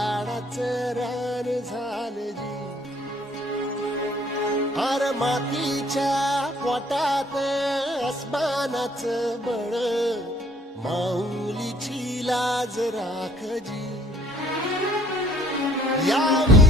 लाडाचं रान झालं जी. अर मातीच्या पोटात अस्मानाचं बळ, माऊलीची लाज राखजी. यावी